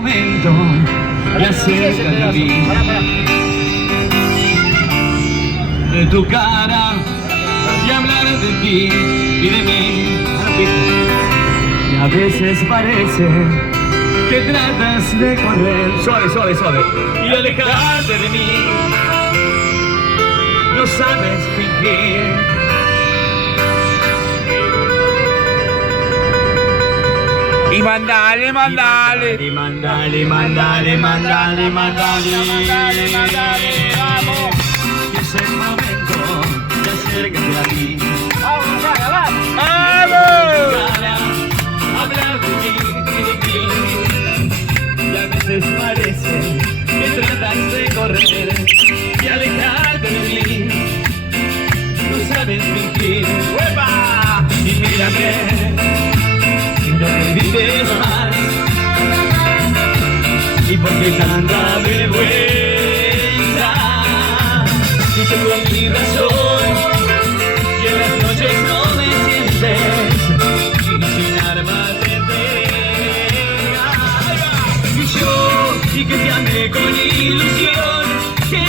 momento y acerca de mí, de tu cara y hablar de ti y de mí. Y a veces parece que tratas de correr, suave, suave, suave, y alejarte de mí. No sabes fingir. Y mandale, mandale. Y mandale, mandale, mandale, mandale, Vamos. Y es el momento de acércate a mí. Vamos, vaya, va. ¡Vamos! Hablar de ti y de ti. Y a veces parece que tratas de correr y alejarte de mí. No sabes mentir. ¡Uepa! Y mírame, no me grites más. ¿Y por qué tanta vergüenza? Y tengo mi razón, y en las noches no me sientes, y sin armas de pelea. Y yo, y que te amé con ilusión, que